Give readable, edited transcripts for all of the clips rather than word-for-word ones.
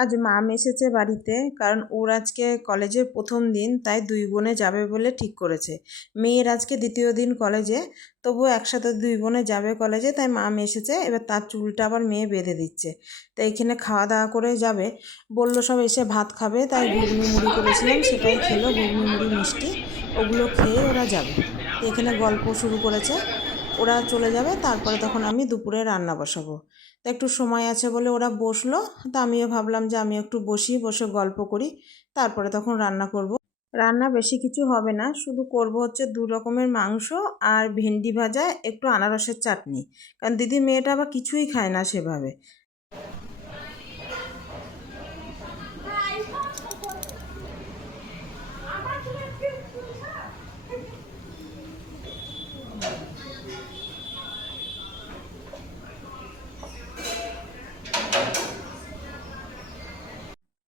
আজ মাম এসেছে বাড়িতে, কারণ ওর আজকে কলেজের প্রথম দিন, তাই দুই বোনে যাবে বলে ঠিক করেছে। মেয়ের আজকে দ্বিতীয় দিন কলেজে, তবুও একসাথে দুই বোনে যাবে কলেজে, তাই মাম এসেছে। এবার তার চুলটা আবার মেয়ে বেঁধে দিচ্ছে। তাই এখানে খাওয়া দাওয়া করে যাবে, বললো সব এসে ভাত খাবে, তাই ঘুগনি মুড়ি করেছিলাম সেটাই খেলো, ঘুগনি মুড়ি মিষ্টি ওগুলো খেয়ে ওরা যাবে। তো এখানে গল্প শুরু করেছে, ওরা চলে যাবে, তারপরে তখন আমি দুপুরে রান্না বসাবো। তো একটু সময় আছে বলে ওরা বসলো, তো আমিও ভাবলাম যে আমি একটু বসে গল্প করি, তারপরে তখন রান্না করব। রান্না বেশি কিছু হবে না, শুধু করব হচ্ছে 2 রকমের মাংস আর ভেন্ডি ভাজা, একটু আনারসের চাটনি, কারণ দিদি মেয়েটা আবার কিছুই খায় না সেভাবে।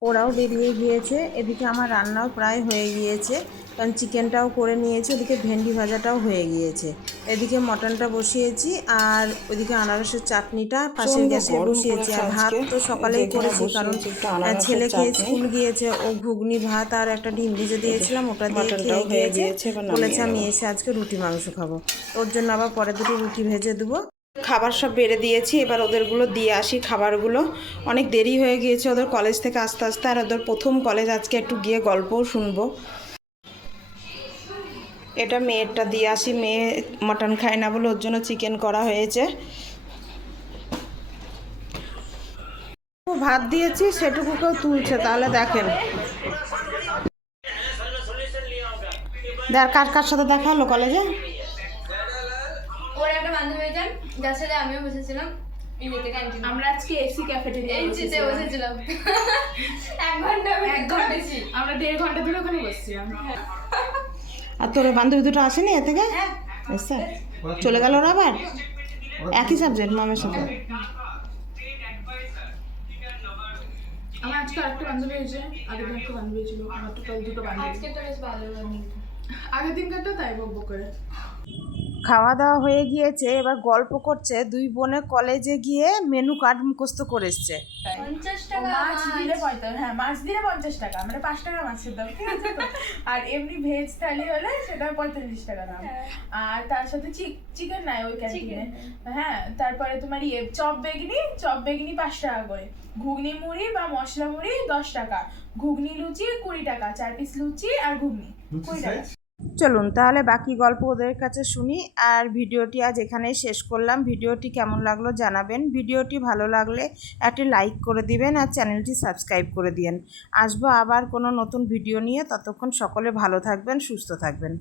ওরাও বেরিয়ে গিয়েছে, এদিকে আমার রান্নাও প্রায় হয়ে গিয়েছে, কারণ চিকেনটাও করে নিয়েছি, ওদিকে ভেন্ডি ভাজাটাও হয়ে গিয়েছে। এদিকে মটনটা বসিয়েছি, আর ওইদিকে আনারসের চাটনিটা পাশের গ্যাসে বসিয়েছি। আর ভাত তো সকালেই করেছি, কারণ ছেলে খেয়ে স্কুল গিয়েছে, ও ঘুগনি ভাত আর একটা ডিম ভেজে দিয়েছিলাম, ওটা দিয়ে খেয়ে গিয়েছে। বলেছে আমি এসে আজকে রুটি মাংস খাবো, ওর জন্য আবার পরে দুটো রুটি ভেজে দেবো। খাবার সব বেড়ে দিয়েছি, এবার ওদেরগুলো দিয়ে আসি খাবারগুলো। অনেক দেরি হয়ে গিয়েছে ওদের কলেজ থেকে আস্তে আস্তে, আর ওদের প্রথম কলেজ, আজকে একটু গিয়ে গল্পও শুনবো। এটা মেয়েরটা দিয়ে আসি, মেয়ে মটন খায় না বলে ওর জন্য চিকেন করা হয়েছে। ভাত দিয়েছি সেটুকুকেও তুলছে, তাহলে দেখেন কার কার সাথে দেখা হলো কলেজে। ওর একটা বান্ধবী যান, যার সাথে আমিও বসেছিলাম। আমরা আজকে এসি ক্যাফেটেরিয়ায় বসেছিলাম 1 ঘন্টা বেশি, আমরা 1.5 ঘন্টা ধরে ওখানে বসছিলাম। আর তোর বান্ধবী দুটো আসেনি এ থেকে? এসছে, চলে গেল ওরা আবার একই সাবজেক্ট মামের সাথে। আমার আজকে আরেকটা বান্ধবী হয়েছে, আগের দিন একটা বান্ধবী ছিল, আমার তো কাল দুটো বান্ধবী। আজকে তো বেশ ভালো আগের দিনকারটা তাই বকবক করে। খাওয়া দাওয়া হয়ে গিয়েছে, এবার গল্প করছে, দুই বোনে কলেজে গিয়ে মেনু কার্ড মুখস্থ করে এসছে। 50 টাকা মাছ দিলে 50, হ্যাঁ মাছ দিলে 50 টাকা, মানে 5 টাকা মাছের দাম, ঠিক আছে তো? আর এমনি ভেজ থালি হলে সেটা 45 টাকা দাম। আর তার সাথে চিকেন নাই ওই ক্যান্টিনে। হ্যাঁ, তারপরে তোমার চপ বেগনি 5 টাকা করে, ঘুগনি মুড়ি বা মশলা মুড়ি 10 টাকা, ঘুগনি লুচি 20 টাকা, 4 পিস লুচি আর ঘুগনি 20 টাকা। চলুন তাহলে বাকি গল্প ওদের কাছে শুনি, আর ভিডিওটি আজ এখানেই শেষ করলাম। ভিডিওটি কেমন লাগলো জানাবেন, ভিডিওটি ভালো লাগলে একটি লাইক করে দিবেন, আর চ্যানেলটি সাবস্ক্রাইব করে দিন। আসবো আবার কোনো নতুন ভিডিও নিয়ে, ততক্ষণ সকলে ভালো থাকবেন, সুস্থ থাকবেন।